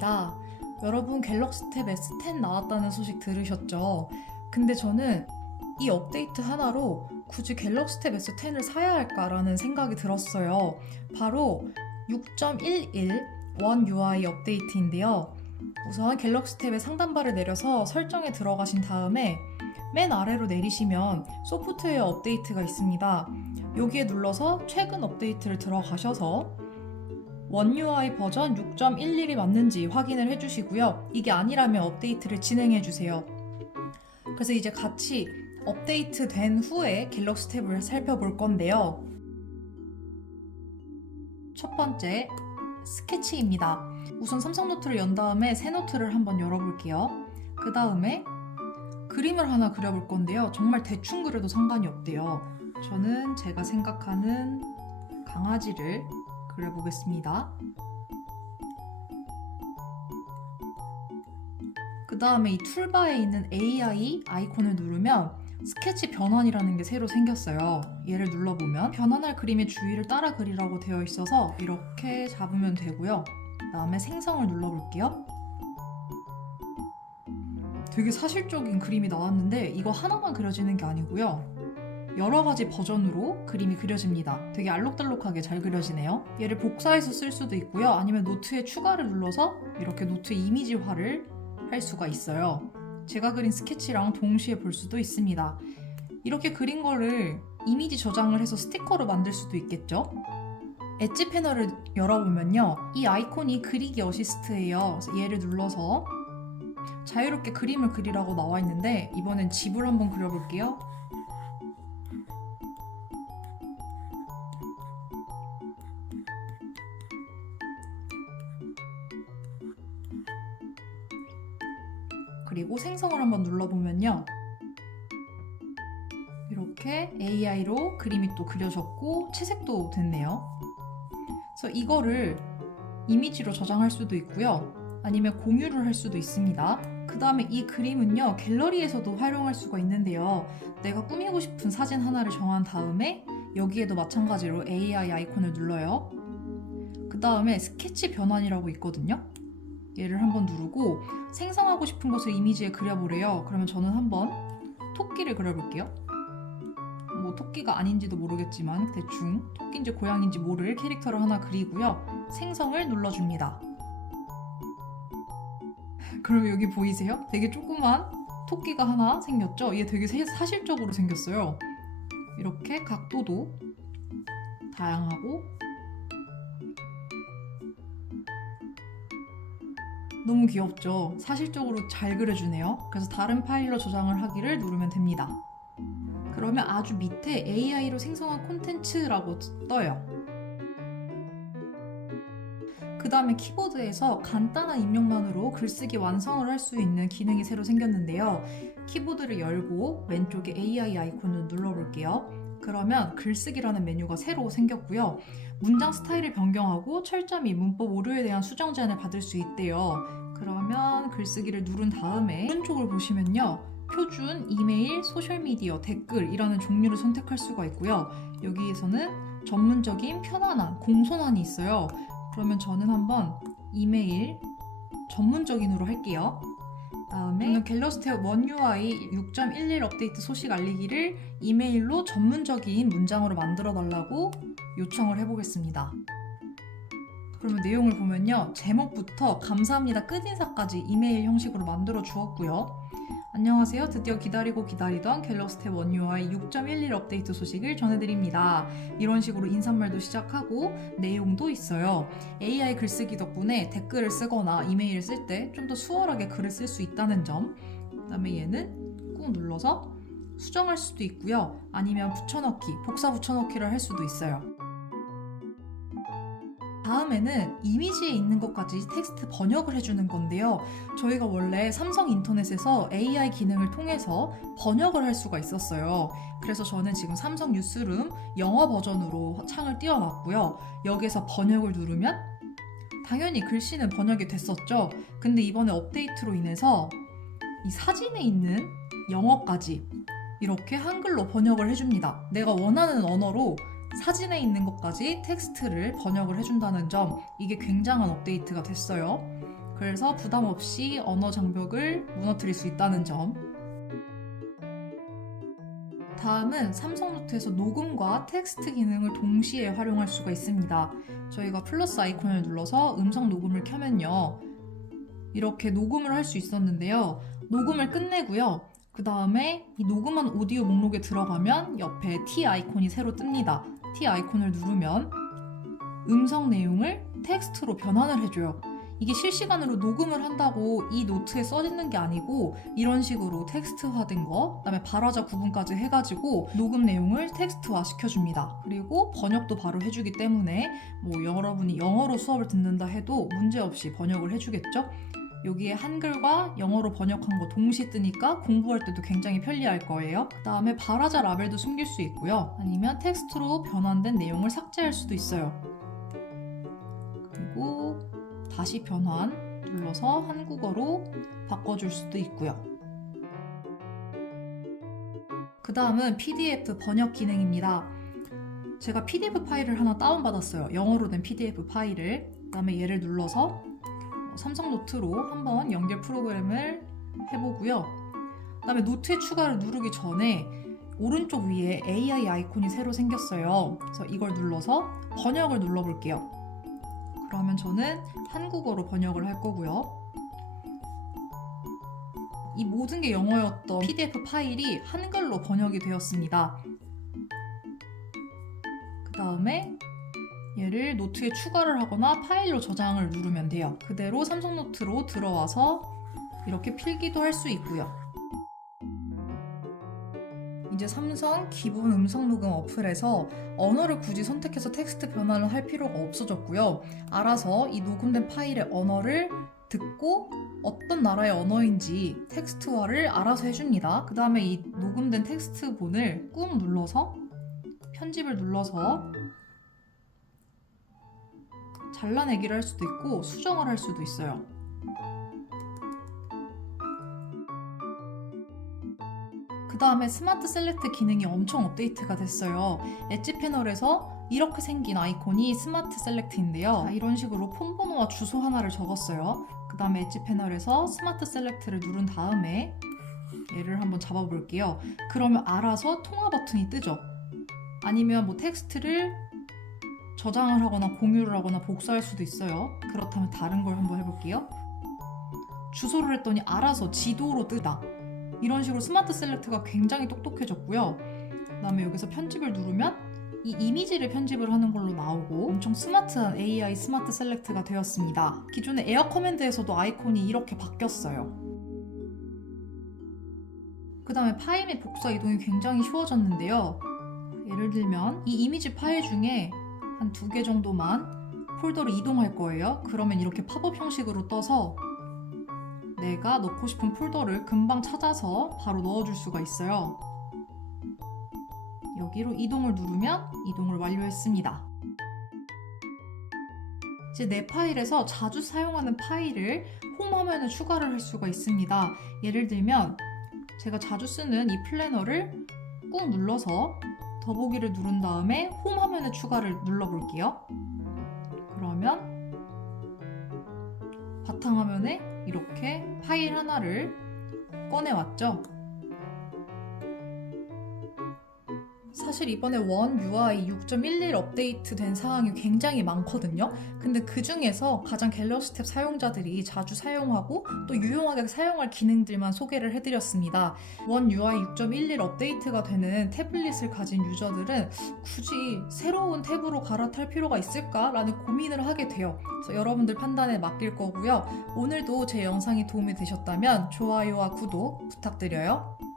반갑습니다. 여러분 갤럭시 탭 S10 나왔다는 소식 들으셨죠? 근데 저는 이 업데이트 하나로 굳이 갤럭시 탭 S10을 사야 할까라는 생각이 들었어요. 바로 6.11 원 UI 업데이트인데요. 우선 갤럭시 탭의 상단바를 내려서 설정에 들어가신 다음에 맨 아래로 내리시면 소프트웨어 업데이트가 있습니다. 여기에 눌러서 최근 업데이트를 들어가셔서 원 UI 버전 6.11이 맞는지 확인을 해주시고요. 이게 아니라면 업데이트를 진행해주세요. 그래서 이제 같이 업데이트 된 후에 갤럭시 탭을 살펴볼 건데요. 첫 번째, 스케치입니다. 우선 삼성 노트를 연 다음에 새 노트를 한번 열어볼게요. 그 다음에 그림을 하나 그려볼 건데요. 정말 대충 그려도 상관이 없대요. 저는 제가 생각하는 강아지를 그려보겠습니다. 그 다음에 이 툴바에 있는 AI 아이콘을 누르면 스케치 변환이라는 게 새로 생겼어요. 얘를 눌러보면 변환할 그림의 주위를 따라 그리라고 되어 있어서 이렇게 잡으면 되고요. 그 다음에 생성을 눌러볼게요. 되게 사실적인 그림이 나왔는데 이거 하나만 그려지는 게 아니고요. 여러 가지 버전으로 그림이 그려집니다. 되게 알록달록하게 잘 그려지네요. 얘를 복사해서 쓸 수도 있고요. 아니면 노트에 추가를 눌러서 이렇게 노트 이미지화를 할 수가 있어요. 제가 그린 스케치랑 동시에 볼 수도 있습니다. 이렇게 그린 거를 이미지 저장을 해서 스티커로 만들 수도 있겠죠? 엣지 패널을 열어보면요. 이 아이콘이 그리기 어시스트예요. 그래서 얘를 눌러서 자유롭게 그림을 그리라고 나와 있는데 이번엔 집을 한번 그려볼게요. 그리고 생성을 한번 눌러보면요. 이렇게 AI로 그림이 또 그려졌고 채색도 됐네요. 그래서 이거를 이미지로 저장할 수도 있고요. 아니면 공유를 할 수도 있습니다. 그 다음에 이 그림은요. 갤러리에서도 활용할 수가 있는데요. 내가 꾸미고 싶은 사진 하나를 정한 다음에 여기에도 마찬가지로 AI 아이콘을 눌러요. 그 다음에 스케치 변환이라고 있거든요. 얘를 한번 누르고 생성하고 싶은 것을 이미지에 그려보래요. 그러면 저는 한번 토끼를 그려볼게요. 뭐 토끼가 아닌지도 모르겠지만 대충 토끼인지 고양인지 모를 캐릭터를 하나 그리고요. 생성을 눌러줍니다. 그럼 여기 보이세요? 되게 조그만 토끼가 하나 생겼죠? 얘 되게 사실적으로 생겼어요. 이렇게 각도도 다양하고 너무 귀엽죠? 사실적으로 잘 그려주네요. 그래서 다른 파일로 저장을 하기를 누르면 됩니다. 그러면 아주 밑에 AI로 생성한 콘텐츠라고 떠요. 그 다음에 키보드에서 간단한 입력만으로 글쓰기 완성을 할 수 있는 기능이 새로 생겼는데요. 키보드를 열고 왼쪽에 AI 아이콘을 눌러볼게요. 그러면 글쓰기라는 메뉴가 새로 생겼고요. 문장 스타일을 변경하고 철자 및 문법 오류에 대한 수정 제안을 받을 수 있대요. 그러면 글쓰기를 누른 다음에 오른쪽을 보시면요. 표준, 이메일, 소셜미디어, 댓글이라는 종류를 선택할 수가 있고요. 여기에서는 전문적인, 편안한, 공손한이 있어요. 그러면 저는 한번 이메일 전문적인으로 할게요. 다음에 갤럭시 탭 원 UI 6.11 업데이트 소식 알리기를 이메일로 전문적인 문장으로 만들어 달라고 요청을 해보겠습니다. 그러면 내용을 보면요. 제목부터 감사합니다 끝인사까지 이메일 형식으로 만들어 주었고요. 안녕하세요. 드디어 기다리고 기다리던 갤럭시 탭 원 UI 6.11 업데이트 소식을 전해드립니다. 이런 식으로 인사말도 시작하고 내용도 있어요. AI 글쓰기 덕분에 댓글을 쓰거나 이메일을 쓸 때 좀 더 수월하게 글을 쓸 수 있다는 점. 그다음에 얘는 꾹 눌러서 수정할 수도 있고요. 아니면 붙여넣기, 복사 붙여넣기를 할 수도 있어요. 다음에는 이미지에 있는 것까지 텍스트 번역을 해주는 건데요. 저희가 원래 삼성 인터넷에서 AI 기능을 통해서 번역을 할 수가 있었어요. 그래서 저는 지금 삼성 뉴스룸 영어 버전으로 창을 띄워놨고요. 여기서 번역을 누르면 당연히 글씨는 번역이 됐었죠. 근데 이번에 업데이트로 인해서 이 사진에 있는 영어까지 이렇게 한글로 번역을 해줍니다. 내가 원하는 언어로 사진에 있는 것까지 텍스트를 번역을 해준다는 점, 이게 굉장한 업데이트가 됐어요. 그래서 부담 없이 언어 장벽을 무너뜨릴 수 있다는 점. 다음은 삼성 노트에서 녹음과 텍스트 기능을 동시에 활용할 수가 있습니다. 저희가 플러스 아이콘을 눌러서 음성 녹음을 켜면요, 이렇게 녹음을 할 수 있었는데요. 녹음을 끝내고요. 그 다음에 이 녹음한 오디오 목록에 들어가면 옆에 T 아이콘이 새로 뜹니다. T 아이콘을 누르면 음성 내용을 텍스트로 변환을 해줘요. 이게 실시간으로 녹음을 한다고 이 노트에 써지는 게 아니고 이런 식으로 텍스트화된 거, 그다음에 발화자 구분까지 해가지고 녹음 내용을 텍스트화 시켜줍니다. 그리고 번역도 바로 해주기 때문에 뭐 여러분이 영어로 수업을 듣는다 해도 문제없이 번역을 해주겠죠? 여기에 한글과 영어로 번역한 거 동시에 뜨니까 공부할 때도 굉장히 편리할 거예요. 그 다음에 발화자 라벨도 숨길 수 있고요. 아니면 텍스트로 변환된 내용을 삭제할 수도 있어요. 그리고 다시 변환 눌러서 한국어로 바꿔줄 수도 있고요. 그 다음은 PDF 번역 기능입니다. 제가 PDF 파일을 하나 다운받았어요. 영어로 된 PDF 파일을. 그 다음에 얘를 눌러서 삼성 노트로 한번 연결 프로그램을 해보고요. 그 다음에 노트의 추가를 누르기 전에 오른쪽 위에 AI 아이콘이 새로 생겼어요. 그래서 이걸 눌러서 번역을 눌러볼게요. 그러면 저는 한국어로 번역을 할 거고요. 이 모든 게 영어였던 PDF 파일이 한글로 번역이 되었습니다. 그 다음에 얘를 노트에 추가를 하거나 파일로 저장을 누르면 돼요. 그대로 삼성 노트로 들어와서 이렇게 필기도 할 수 있고요. 이제 삼성 기본 음성 녹음 어플에서 언어를 굳이 선택해서 텍스트 변환을 할 필요가 없어졌고요. 알아서 이 녹음된 파일의 언어를 듣고 어떤 나라의 언어인지 텍스트화를 알아서 해줍니다. 그 다음에 이 녹음된 텍스트본을 꾹 눌러서 편집을 눌러서 잘라내기를 할 수도 있고 수정을 할 수도 있어요. 그 다음에 스마트 셀렉트 기능이 엄청 업데이트가 됐어요. 엣지 패널에서 이렇게 생긴 아이콘이 스마트 셀렉트인데요. 이런 식으로 폰 번호와 주소 하나를 적었어요. 그 다음에 엣지 패널에서 스마트 셀렉트를 누른 다음에 얘를 한번 잡아볼게요. 그러면 알아서 통화 버튼이 뜨죠. 아니면 뭐 텍스트를 저장을 하거나 공유를 하거나 복사할 수도 있어요. 그렇다면 다른 걸 한번 해볼게요. 주소를 했더니 알아서 지도로 뜨다. 이런 식으로 스마트 셀렉트가 굉장히 똑똑해졌고요. 그 다음에 여기서 편집을 누르면 이 이미지를 편집을 하는 걸로 나오고 엄청 스마트한 AI 스마트 셀렉트가 되었습니다. 기존의 에어 커맨드에서도 아이콘이 이렇게 바뀌었어요. 그 다음에 파일 및 복사 이동이 굉장히 쉬워졌는데요. 예를 들면 이 이미지 파일 중에 한 2개 정도만 폴더로 이동할 거예요. 그러면 이렇게 팝업 형식으로 떠서 내가 넣고 싶은 폴더를 금방 찾아서 바로 넣어줄 수가 있어요. 여기로 이동을 누르면 이동을 완료했습니다. 이제 내 파일에서 자주 사용하는 파일을 홈 화면에 추가를 할 수가 있습니다. 예를 들면 제가 자주 쓰는 이 플래너를 꾹 눌러서 더보기를 누른 다음에 홈 화면에 추가를 눌러볼게요. 그러면 바탕화면에 이렇게 파일 하나를 꺼내왔죠. 사실 이번에 원 UI 6.11 업데이트 된 사항이 굉장히 많거든요. 근데 그 중에서 가장 갤럭시 탭 사용자들이 자주 사용하고 또 유용하게 사용할 기능들만 소개를 해드렸습니다. 원 UI 6.11 업데이트가 되는 태블릿을 가진 유저들은 굳이 새로운 탭으로 갈아탈 필요가 있을까라는 고민을 하게 돼요. 그래서 여러분들 판단에 맡길 거고요. 오늘도 제 영상이 도움이 되셨다면 좋아요와 구독 부탁드려요.